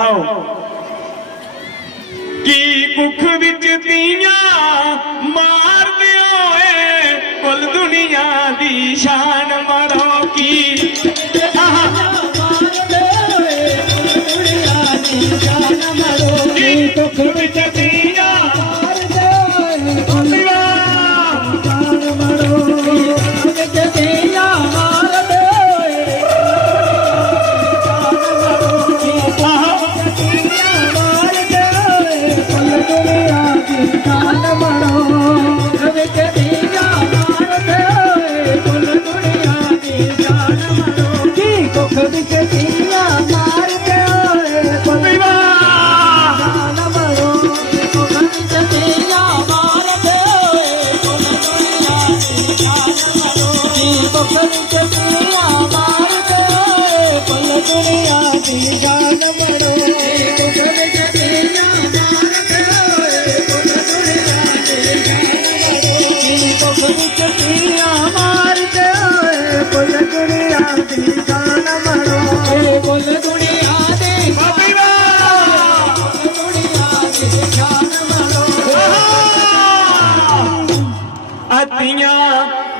की कुख विच तीयां मार दियो कुल दुनिया दी शान मरो की कुख विच तीयां मार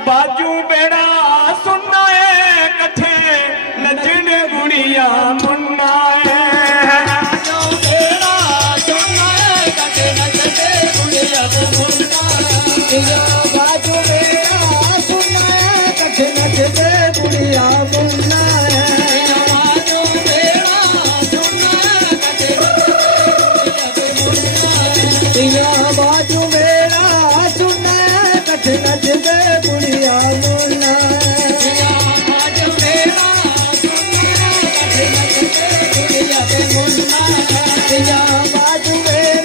बाजू बेड़ा सुनना है कथे नचन गुड़िया मुन्ना है बाजू बेड़ा सुनना है कथे नचते गुड़िया मुन्ना है बाजू बेड़ा सुनना है कथे बाजू बेड़ा सुनना है कथे नचते गुड़िया मुन्ना बाजू बेड़ा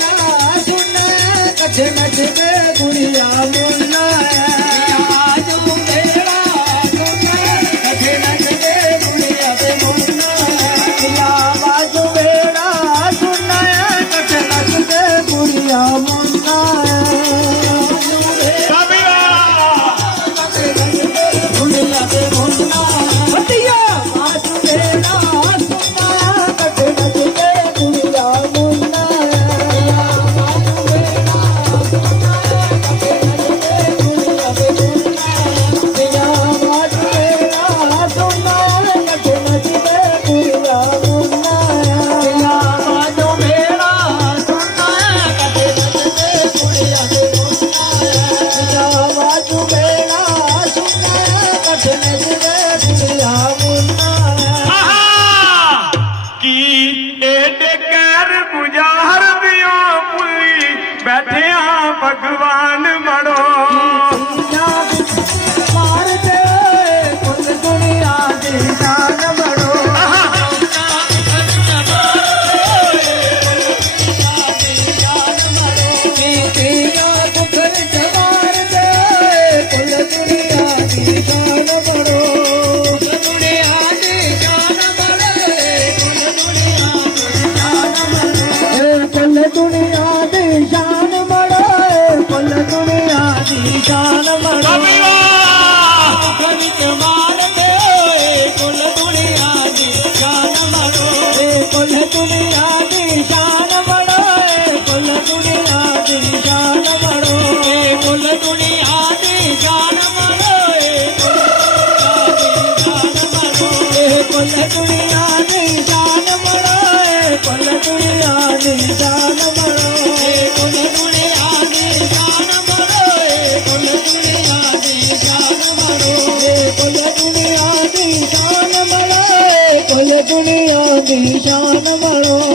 सुनना है कथे नचते गुड़िया मुन्ना बाजू बेड़ा सुनना है कथे नचते गुड़िया मुन्ना बाजू बेड़ा सुनना है कथे नचते गुड़िया मुन्ना भगवान मरो मार दे कुल दुनिया दी जान मरो जान मरो कमाल दे कुल दुनिया दी जान मरो कुल दुनिया दी जान मरो कुल दुनिया दी जान मरो कुल दुनिया दी जान मरो कुल दुनिया दी जान मरो कुल दुनिया दी जान मरो कुल दुनिया दी जान मरो कुल दुनिया दी जान मरो कुल दुनिया दी जान मरो कुल दुनिया दी जान मरो।